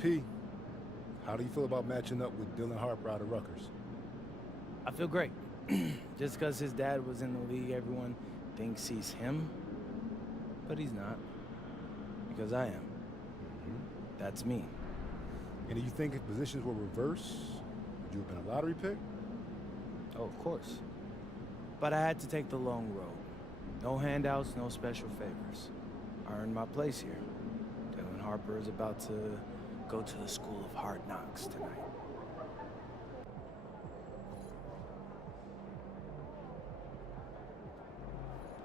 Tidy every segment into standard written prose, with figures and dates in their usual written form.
MP, how do you feel about matching up with Dylan Harper out of Rutgers? I feel great. Just because his dad was in the league, everyone thinks he's him, but he's not. Because I am. That's me. And do you think if positions were reversed, would you have been a lottery pick? Oh, of course. But I had to take the long road. No handouts, no special favors. I earned my place here. Dylan Harper is about to go to the School of Hard Knocks tonight.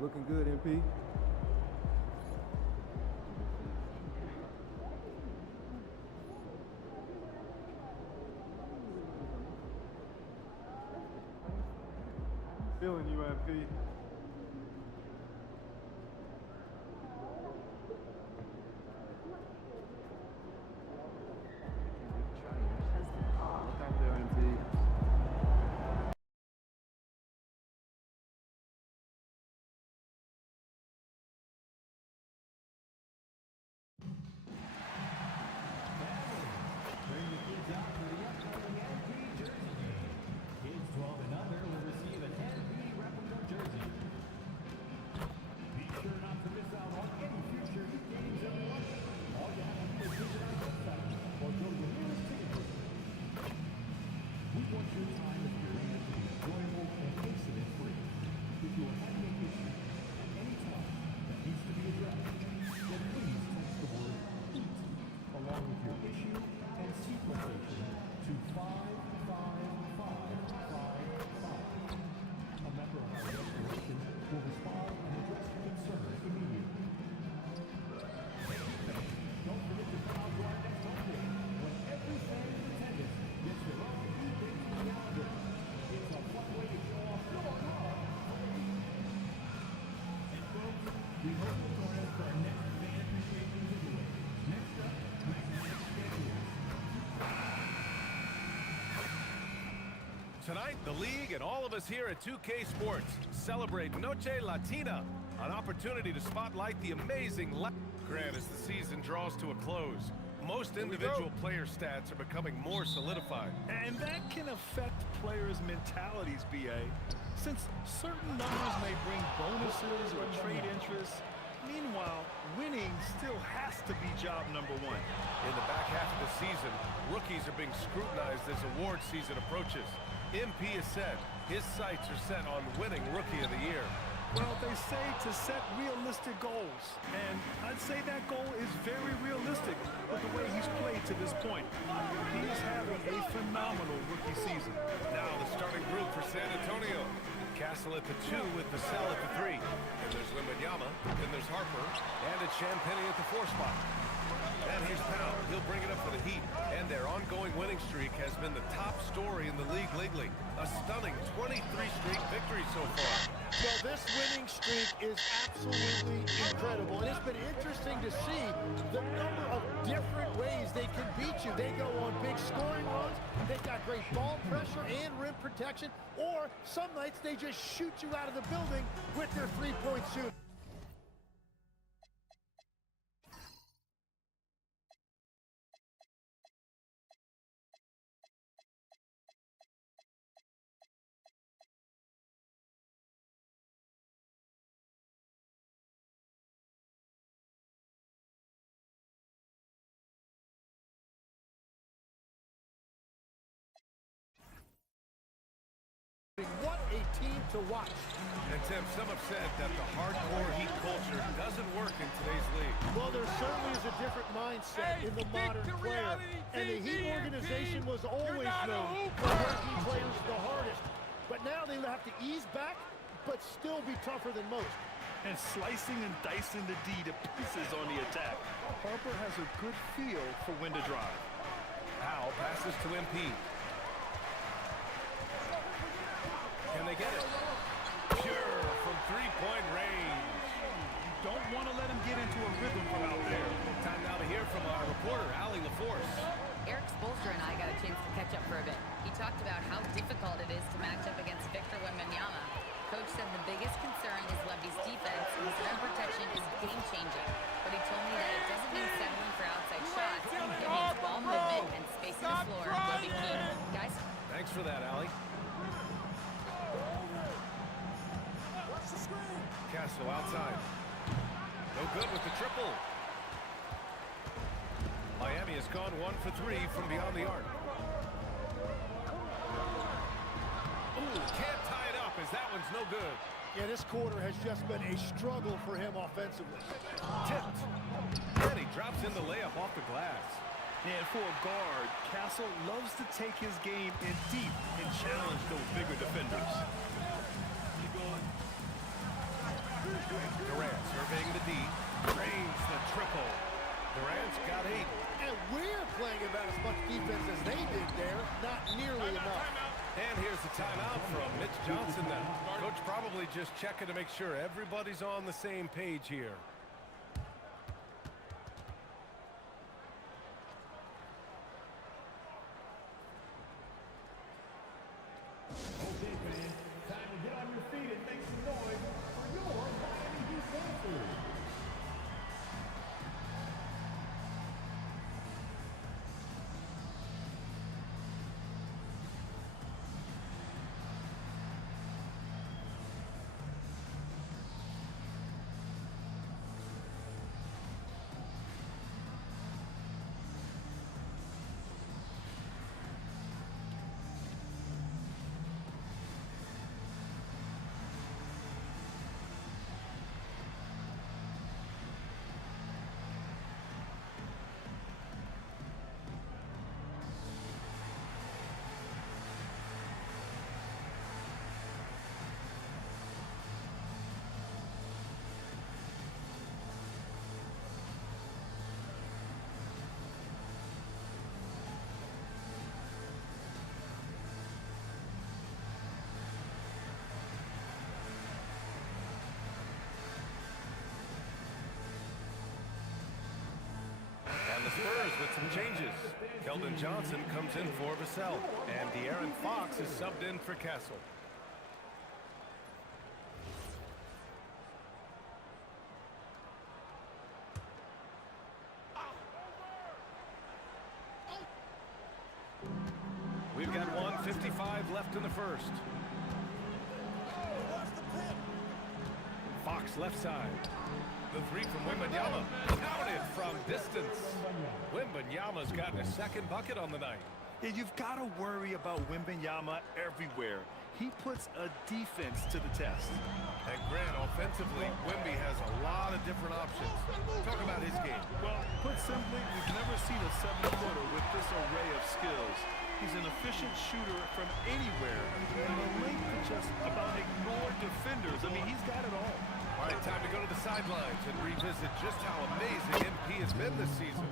Looking good, MP. Feeling you, MP. Look out there, MP. Bring the kids out for the upcoming NP jersey game. Kids 12 and under will receive an NP replica jersey. Be sure not to miss out on any future games in London. All you have to do is visit our website or go to your nearest ticket booth. We want your time at your end to be enjoyable and incident-free. If you are having an issue at any time that needs to be addressed, then please text the word EAT along with your issue and seat location to 55555. A member of our restoration will respond and address your concern immediately. Don't forget to come out to our next home game when every fan in attendance gets their own e-based calendar. It's a fun way to show off your love. And folks, we hope you'll join us for our next fan appreciation giveaway. Next up, magnetic schedules. Tonight, the league and all of us here at 2K Sports celebrate Noche Latina, an opportunity to spotlight the amazing Grant as the season draws to a close. Most individual player stats are becoming more solidified. And that can affect players' mentalities, BA. Since certain numbers may bring bonuses or trade interest, meanwhile, winning still has to be job number one. In the back half of the season, rookies are being scrutinized as award season approaches. MP has said his sights are set on winning Rookie of the Year. Well, they say to set realistic goals, and I'd say that goal is very realistic with the way he's played to this point. He is having a phenomenal rookie season. Now the starting group for San Antonio. Castle at the 2 with Vassell at the 3. And there's Wembanyama, then there's Harper, and it's Champagnie at the 4 spot. And here's Powell. He'll bring it up for the Heat. And their ongoing winning streak has been the top story in the league lately. A stunning 23 straight victories so far. Well, this winning streak is absolutely incredible. And it's been interesting to see the number of different ways they can beat you. They go on big scoring runs. They've got great ball pressure and rim protection. Or some nights they just shoot you out of the building with their three-point shooting. What a team to watch. And Tim, some have said that the hardcore Heat culture doesn't work in today's league. Well, there certainly is a different mindset in the modern player. And the Heat organization was always known for working players the hardest. But now they have to ease back, but still be tougher than most. And slicing and dicing the D to pieces on the attack. Harper has a good feel for when to drive. Powell passes to MP. Can they get it? Pure from three-point range. Don't want to let him get into a rhythm from out there. Time now to hear from our reporter, Allie LaForce. Eric Spoelstra and I got a chance to catch up for a bit. He talked about how difficult it is to match up against Victor Wembanyama. Coach said the biggest concern is Levy's defense, and his rim protection is game-changing. But he told me that it doesn't mean settling for outside shots. It means ball Castle outside. No good with the triple. Miami has gone 1 for 3 from beyond the arc. Ooh, can't tie it up as that one's no good. Yeah, this quarter has just been a struggle for him offensively. Tipped. And he drops in the layup off the glass. And for a guard, Castle loves to take his game in deep and challenge those bigger defenders. Durant surveying the D. Drains the triple. Durant's got 8. And we're playing about as much defense as they did there. Not nearly enough. And here's the timeout from Mitch Johnson now. Coach probably just checking to make sure everybody's on the same page here. Okay, fans, time to get on your feet and make some noise for your Miami Heat dancers. And the Spurs with some changes. Keldon Johnson comes in for Vassell. And De'Aaron Fox is subbed in for Castle. We've got 1:55 left in the first. Fox left side. The three from Wembanyama. Counted from distance. Wembanyama's gotten a second bucket on the night. Yeah, you've got to worry about Wembanyama everywhere. He puts a defense to the test. And Grant, offensively, Wemby has a lot of different options. Talk about his game. Well, put simply, we've never seen a seven-footer with this array of skills. He's an efficient shooter from anywhere, and the length to just about ignore defenders. I mean, he's got it all. All right, time to go to the sidelines and revisit just how amazing MP has been this season.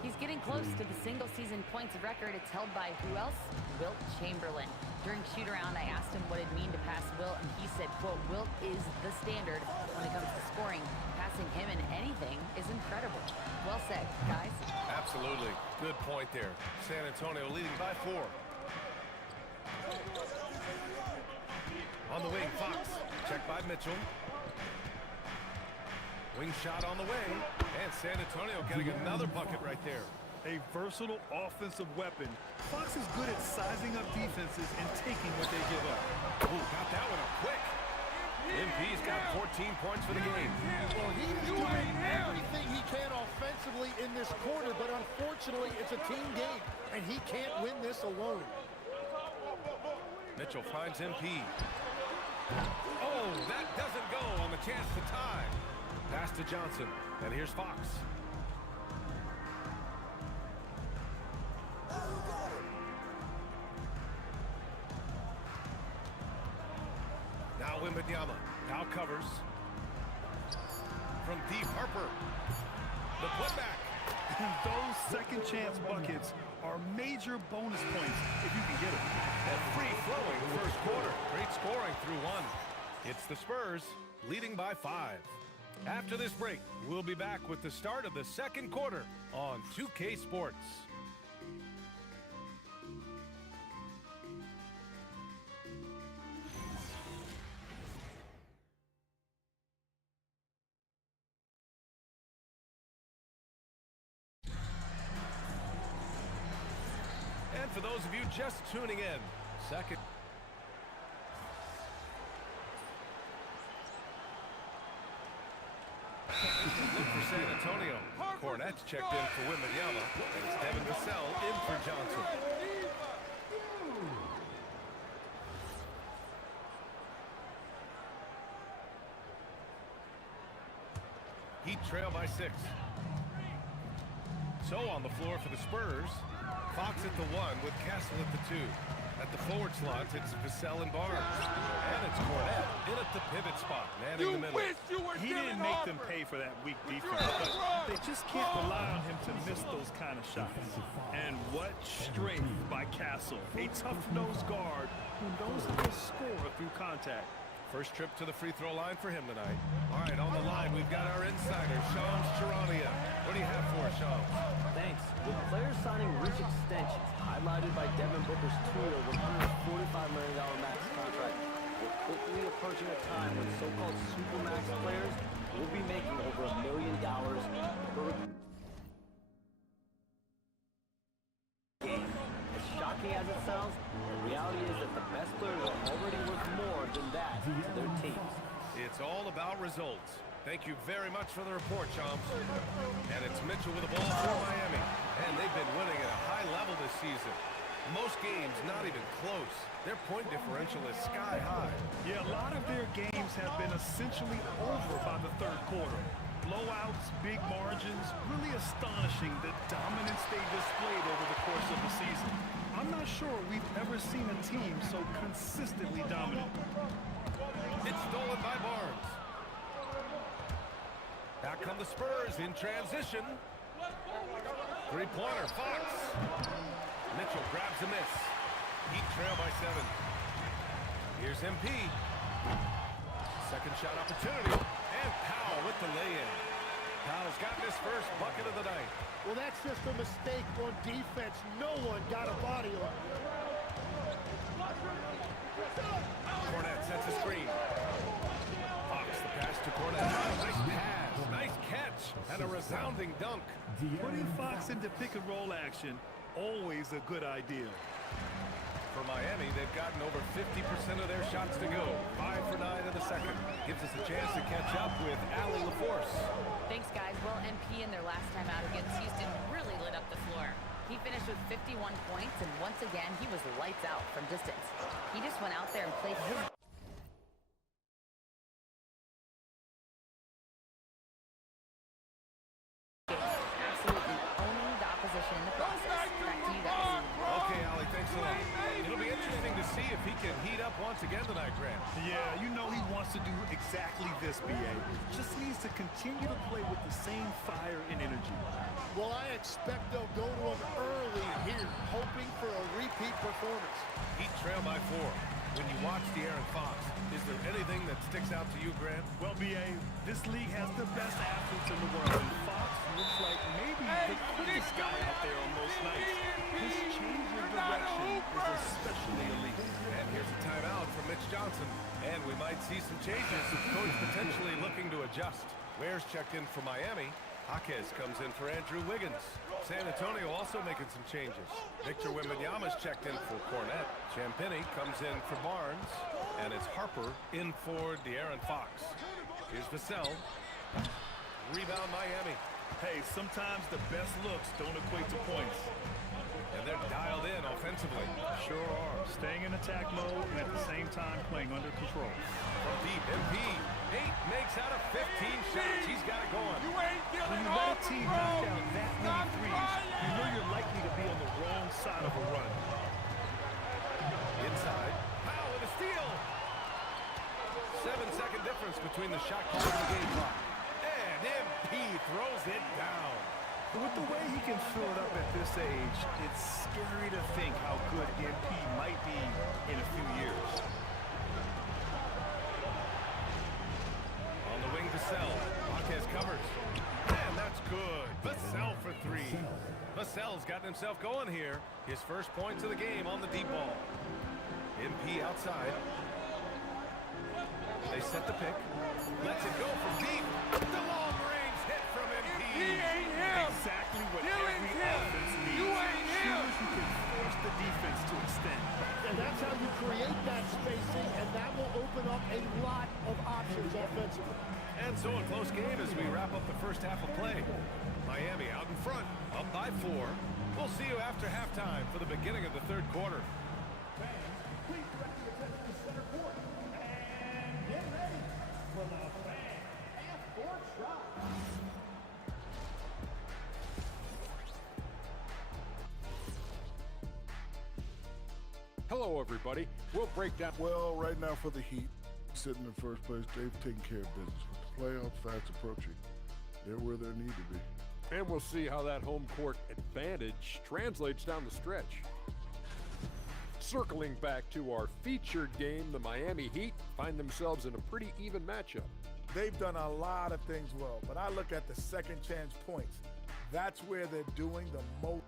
He's getting close to the single-season points record. It's held by who else? Wilt Chamberlain. During shoot-around, I asked him what it'd mean to pass Wilt, and he said, quote, Wilt is the standard when it comes to scoring. Passing him in anything is incredible. Well said, guys. Absolutely. Good point there. San Antonio leading by 4. On the wing, Fox. Checked by Mitchell. Wing shot on the way. And San Antonio getting another bucket right there. A versatile offensive weapon. Fox is good at sizing up defenses and taking what they give up. Ooh, got that one up quick. MP's got 14 points for the game. Well, he is doing everything he can offensively in this quarter, but unfortunately, it's a team game, and he can't win this alone. Mitchell finds MP. Oh, that doesn't go on the chance to tie. Pass to Johnson, and here's Fox. Now Wembanyama. Now covers. From deep, Harper. The putback. And those second chance buckets are major bonus points if you can get them. And free-flowing first quarter. Great scoring through 1. It's the Spurs leading by 5. After this break, we'll be back with the start of the second quarter on 2K Sports. And for those of you just tuning in, second. San Antonio. Cornette's checked in for Wembanyama, and it's Devin Vassell in for Johnson. Heat trail by 6. So on the floor for the Spurs, Fox at the 1 with Castle at the 2. At the forward slots, it's Vassell and Barnes. And it's Cornette in at the pivot spot, manning the middle. He didn't make them pay for that weak defense, but they just can't rely on him to miss those kind of shots. And what strength by Castle, a tough-nosed guard who knows how to score through contact. First trip to the free throw line for him tonight. All right, on the line, we've got our insider, Shams Charania. What do you have for us, Shams? Thanks. With players signing rich extensions, highlighted by Devin Booker's two-year $145 million max contract, we're quickly approaching a time when so-called supermax players will be making over $1 million per game. As shocking as it sounds, the reality is that the best players are already worth more than that to their teams. It's all about results. Thank you very much for the report, Shams. And it's Mitchell with the ball for Miami. And they've been winning at a high level this season. Most games not even close. Their point differential is sky high. Yeah, a lot of their games have been essentially over by the third quarter. Blowouts, big margins, really astonishing the dominance they displayed over the course of the season. I'm not sure we've ever seen a team so consistently dominant. It's stolen by Barnes. Back come the Spurs in transition. Three-pointer, Fox. Mitchell grabs a miss. Heat trail by 7. Here's MP. Second shot opportunity. And Powell with the lay-in. Powell's gotten his first bucket of the night. Well, that's just a mistake on defense. No one got a body on it. Cornette sets a screen. Fox the pass to Cornette. Nice pass, nice catch, and a resounding dunk. Putting Fox into pick-and-roll action, always a good idea. For Miami, they've gotten over 50% of their shots to go. 5 for 9 in the second. Gives us a chance to catch up with Allie LaForce. Thanks, guys. Well, MP in their last time out against Houston really lit up the floor. He finished with 51 points, and once again, he was lights out from distance. He just went out there and played his absolutely owning the opposition in the process. Back to you guys. Okay, Allie, thanks a lot. It'll be interesting to see if he can heat up once again tonight, Grant. Yeah, you know he wants to do exactly this, BA. Just needs to continue to play with the same fire and energy. Well, I expect they'll go to him early here, hoping for a repeat performance. Heat trail by 4. When you watch De'Aaron Fox, is there anything that sticks out to you, Grant? Well, BA, this league has the best athletes in the world, and Fox looks like maybe the quickest guy out there on most nights. His change of direction is especially elite. And here's a timeout from Mitch Johnson. And we might see some changes, with coach potentially looking to adjust. Ware's checked in for Miami. Jaquez comes in for Andrew Wiggins. San Antonio also making some changes. Victor Wembanyama's checked in for Cornette. Champagnie comes in for Barnes. And it's Harper in for De'Aaron Fox. Here's Vassell. Rebound Miami. Hey, sometimes the best looks don't equate to points. And they're dialed in offensively. Sure are. Staying in attack mode and at the same time playing under control. From deep, MP. 8 makes out of 15 shots. He's got it going. When you let a team knock down that many threes, you know you're likely to be on the wrong side of a run. Inside. Powell with a steal. 7-second difference between the shot clock and the game clock. And MP throws it down. With the way he can fill it up at this age, it's scary to think how good MP might be in a few years. On the wing, Vassell. Jaquez covers. And that's good. Vassell for 3. Vassell's gotten himself going here. His first points of the game on the deep ball. MP outside. They set the pick. Lets it go from deep. The long range hit from MP. Exactly what every offense needs. Shooters who can force the defense to extend. And that's how you create that spacing, and that will open up a lot of options offensively. And so a close game as we wrap up the first half of play. Miami out in front, up by 4. We'll see you after halftime for the beginning of the third quarter. Fans, please direct your attention to center court. And get ready for the fan half-court shot. Hello, everybody. We'll break down. Well, right now for the Heat, sitting in first place, they've taken care of business. With the playoffs fast approaching, they're where they need to be. And we'll see how that home court advantage translates down the stretch. Circling back to our featured game, the Miami Heat find themselves in a pretty even matchup. They've done a lot of things well, but I look at the second chance points. That's where they're doing the most.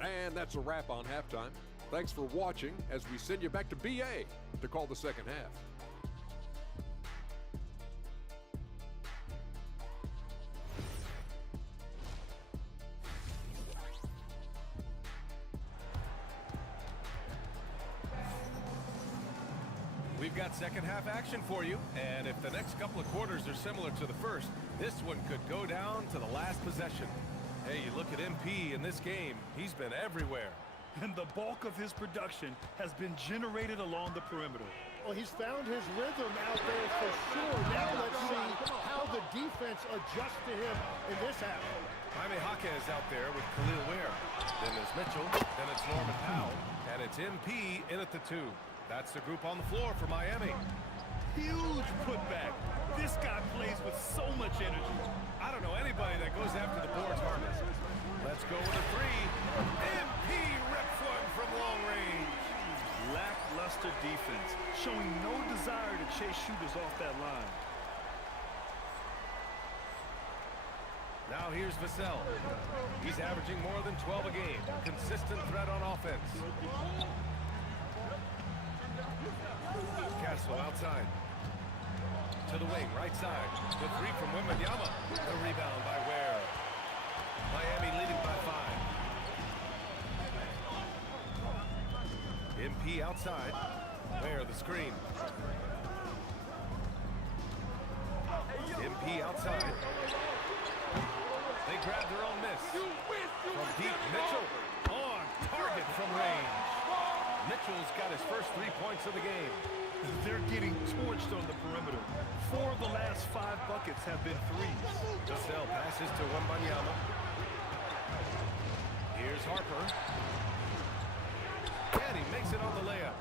And that's a wrap on halftime. Thanks for watching as we send you back to BA to call the second half. We've got second half action for you, and if the next couple of quarters are similar to the first, this one could go down to the last possession. Hey, you look at MP in this game, he's been everywhere. And the bulk of his production has been generated along the perimeter. Well, he's found his rhythm out there for sure. Now let's see how the defense adjusts to him in this half. Jaime Jaquez out there with Khalil Ware. Then there's Mitchell, then it's Norman Powell, and it's MP in at the 2. That's the group on the floor for Miami. Huge putback. This guy plays with so much energy. I don't know anybody that goes after the boards harder. Let's go with a 3. MP rips one from long range. Lackluster defense, showing no desire to chase shooters off that line. Now here's Vassell. He's averaging more than 12 a game. Consistent threat on offense. Castle outside. To the wing, right side. The 3 from Wembanyama. The rebound by Ware. Miami leading by 5. MP outside. Ware the screen. MP outside. They grab their own miss. From deep, Mitchell. On target from range. Mitchell's got his first 3 points of the game. They're getting torched on the perimeter. 4 of the last 5 buckets have been threes. Vassell passes to Wembanyama. Here's Harper. And he makes it on the layup.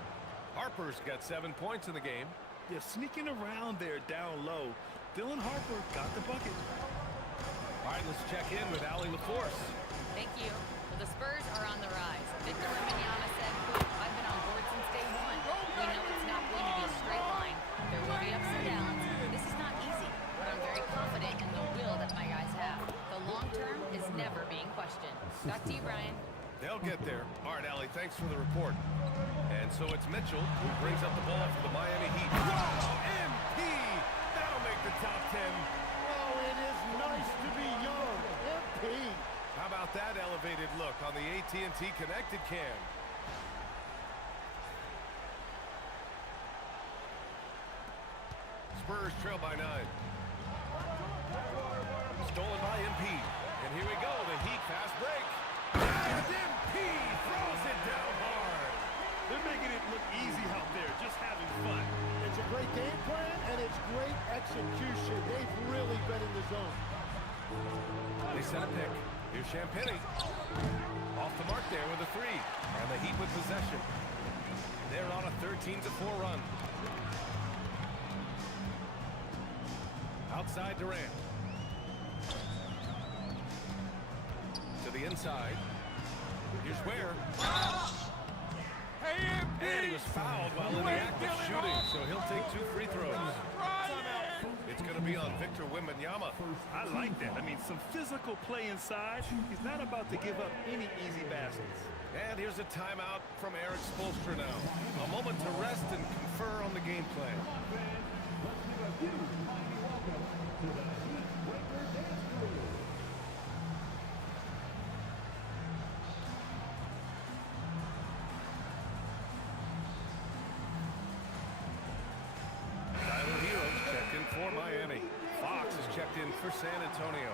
Harper's got 7 points in the game. Yeah, sneaking around there down low. Dylan Harper got the bucket. All right, let's check in with Allie LaForce. Thank you. Well, the Spurs are on the rise. Victor Wembanyama said, quote, "I've been on board since day one. We know it's not going to be a straight line. There will be ups and downs. This is not easy, but I'm very confident in the will that my guys have. The long term is never being questioned." Back to you, Brian. They'll get there. All right, Allie, thanks for the report. And so it's Mitchell who brings up the ball for the Miami Heat. Wow, MP! That'll make the top 10. Oh, it is nice to be young. MP. How about that elevated look on the AT&T Connected Cam? Spurs trail by 9. Stolen by MP. And here we go, the Heat fast break. And MP throws it down hard. They're making it look easy out there, just having fun. It's a great game plan, and it's great execution. They've really been in the zone. They set a pick. Here's Champagny. Off the mark there with a 3. And the Heat with possession. They're on a 13-4 run. Outside Durant. To the inside. Here's Ware. And he was fouled while in the act of shooting, so he'll take 2 free throws. It's going to be on Victor Wembanyama. I like that. I mean, some physical play inside. He's not about to give up any easy baskets. And here's a timeout from Eric Spoelstra now. A moment to rest and confer on the game plan. checked in for San Antonio.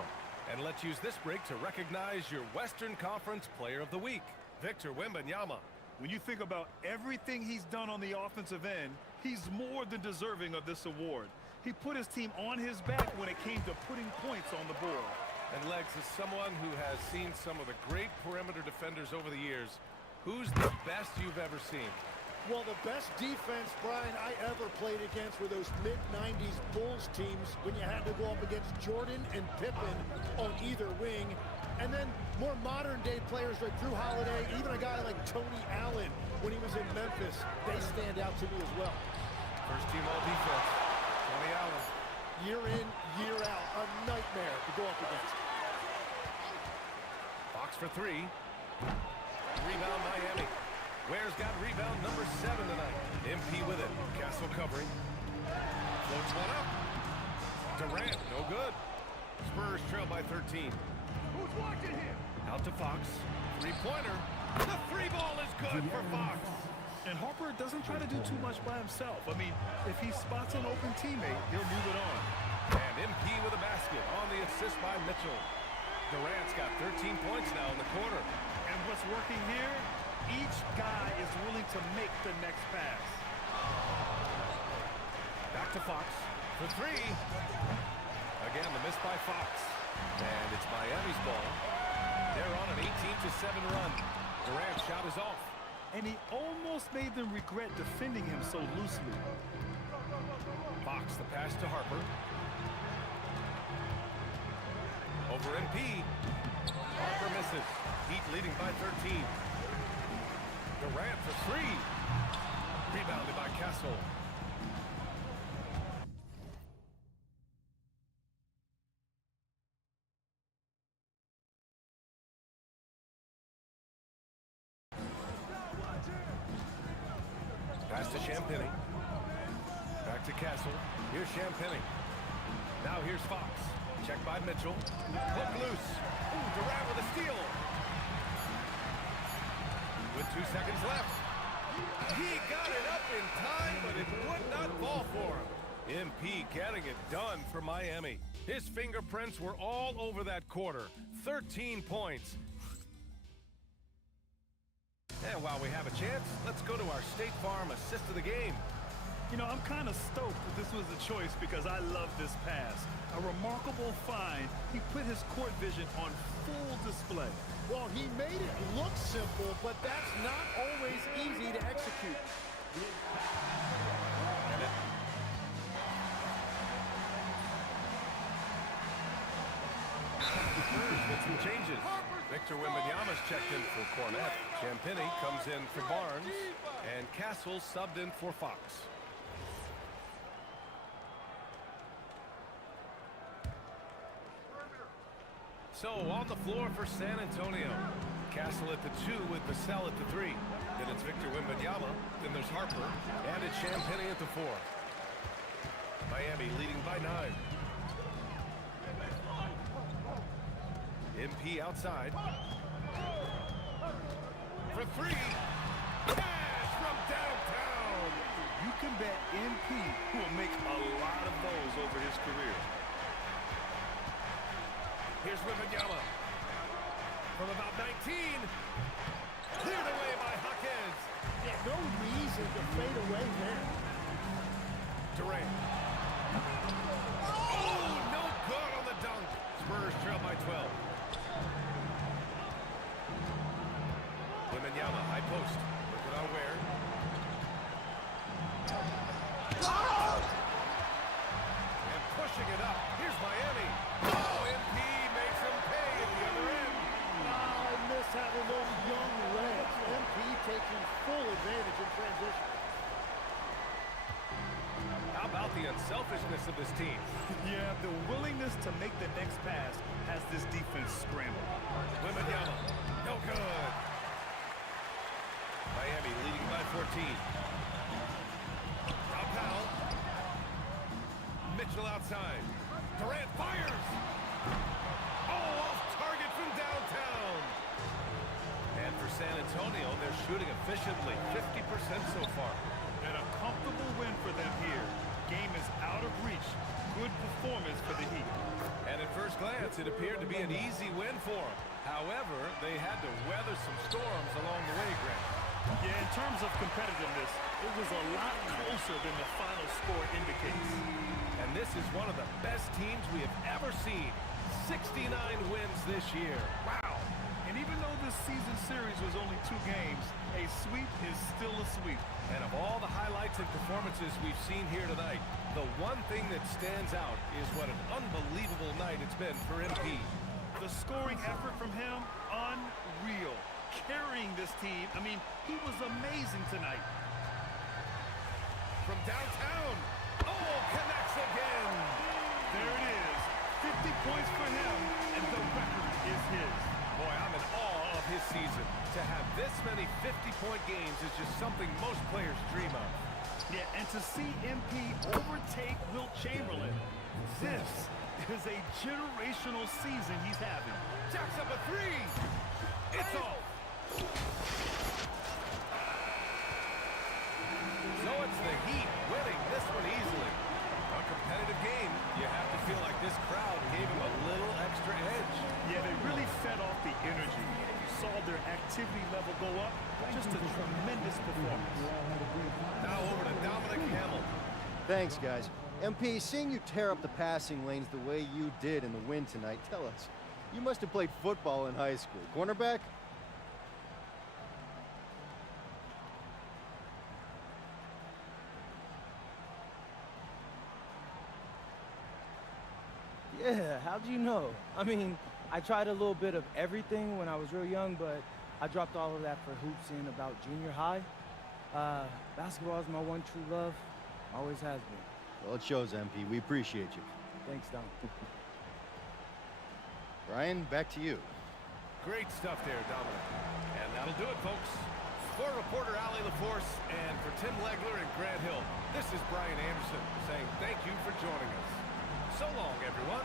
And let's use this break to recognize your Western Conference Player of the Week, Victor Wembanyama. When you think about everything he's done on the offensive end, he's more than deserving of this award. He put his team on his back when it came to putting points on the board. And Legs, as someone who has seen some of the great perimeter defenders over the years, who's the best you've ever seen? Well, the best defense, Brian, I ever played against were those mid-90s Bulls teams when you had to go up against Jordan and Pippen on either wing. And then more modern-day players like Drew Holiday, even a guy like Tony Allen when he was in Memphis, they stand out to me as well. First team all-defense, Tony Allen. Year in, year out, a nightmare to go up against. Fox for three. Rebound Miami. Ware's got rebound number 7 tonight. MP with it. Castle covering. Floats one up. Durant, no good. Spurs trail by 13. Who's watching here? Out to Fox. Three-pointer. The three ball is good for Fox. And Harper doesn't try to do too much by himself. I mean, if he spots an open teammate, he'll move it on. And MP with a basket on the assist by Mitchell. Durant's got 13 points now in the quarter. And what's working here? Each guy is willing to make the next pass. Back to Fox for three. Again, the miss by Fox. And it's Miami's ball. They're on an 18-7 run. Durant's shot is off. And he almost made them regret defending him so loosely. Fox, the pass to Harper. Over MP. Harper misses. Heat leading by 13. Durant for three. Rebounded by Castle. Pass to Champagny. Back to Castle. Here's Champagny. Now here's Fox. Check by Mitchell. Hook loose. Ooh, Durant with a steal. With 2 seconds left. He got it up in time, but it would not fall for him. MP getting it done for Miami. His fingerprints were all over that quarter. 13 points. And while we have a chance, let's go to our State Farm assist of the game. You know, I'm kind of stoked that this was a choice because I love this pass. A remarkable find. He put his court vision on full display. Well, he made it look simple, but that's not always easy to execute. With some changes. Victor Wembanyama's checked in for Cornette. Champagny comes in for Barnes. And Castle subbed in for Fox. So on the floor for San Antonio. Castle at the 2 with Vassell at the 3. Then it's Victor Wembanyama. Then there's Harper. And it's Champagny at the 4. Miami leading by 9. MP outside. For 3. Cash from downtown. You can bet MP will make a lot of those over his career. Here's Wembanyama. From about 19. Cleared away by Jaquez. Yeah, no reason to fade away there. Durant. Oh, no good on the dunk. Spurs trail by 12. Wembanyama, high post. Look at our Ware. And pushing it up. Here's Miami. Oh, MP makes him pay at the other end. I miss having those young legs. MP taking full advantage in transition. How about the unselfishness of this team? Yeah, the willingness to make the next pass has this defense scrambled. Wembanyama, no good. Miami leading by 14. Now Powell. Mitchell outside. Durant fires. Oh, off target from downtown. And for San Antonio, they're shooting efficiently, 50% so far. And a comfortable win for them here. Game is out of reach. Good performance for the Heat. And at first glance, it appeared to be an easy win for them. However, they had to weather some storms along the way, Grant. Yeah, in terms of competitiveness, it was a lot closer than the final score indicates. And this is one of the best teams we have ever seen. 69 wins this year. Wow. And even though this season series was only 2 games, a sweep is still a sweep. And of all the highlights and performances we've seen here tonight, the one thing that stands out is what an unbelievable night it's been for MP. The scoring effort from him, unreal. Carrying this team, I mean, he was amazing tonight. From downtown, oh, connects again. There it is, 50 points for him, and the record is his. Boy, I'm in awe of his season. To have this many 50-point games is just something most players dream of. Yeah, and to see MP overtake Wilt Chamberlain, this is a generational season he's having. Jacks up a 3. It's off. So it's the Heat winning this one easily. A competitive game. You have to feel like this crowd gave him a little extra edge. Yeah, they really fed off the energy. You saw their activity level go up. Just a tremendous performance. Now over to Dominic Hamill. Thanks, guys. MP, seeing you tear up the passing lanes the way you did in the win tonight, tell us, you must have played football in high school. Cornerback? Yeah, how'd you know? I mean, I tried a little bit of everything when I was real young, but I dropped all of that for hoops in about junior high. Basketball is my one true love. Always has been. Well, it shows, MP. We appreciate you. Thanks, Dom. Brian, back to you. Great stuff there, Dominic. And that'll do it, folks. For reporter Ali LaForce and for Tim Legler and Grant Hill, this is Brian Anderson saying thank you for joining us. So long, everyone.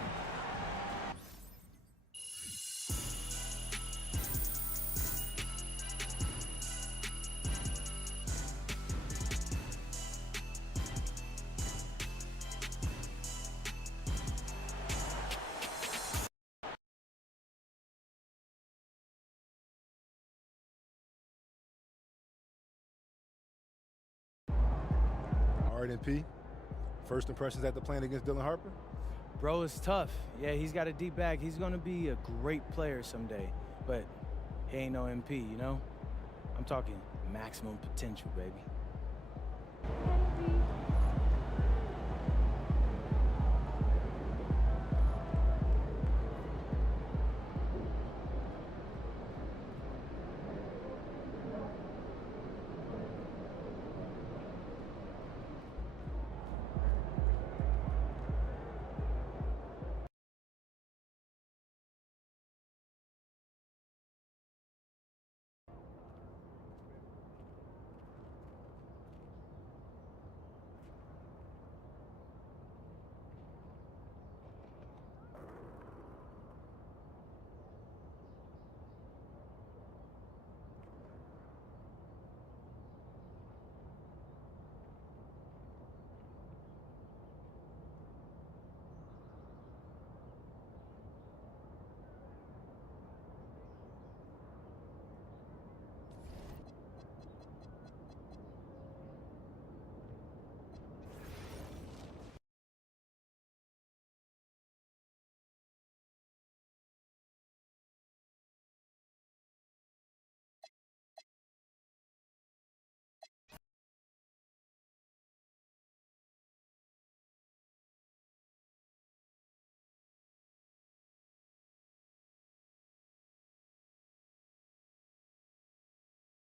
All right, MP. First impressions after playing against Dylan Harper? Bro is tough. Yeah, he's got a deep bag. He's gonna be a great player someday, but he ain't no MP, you know? I'm talking maximum potential, baby.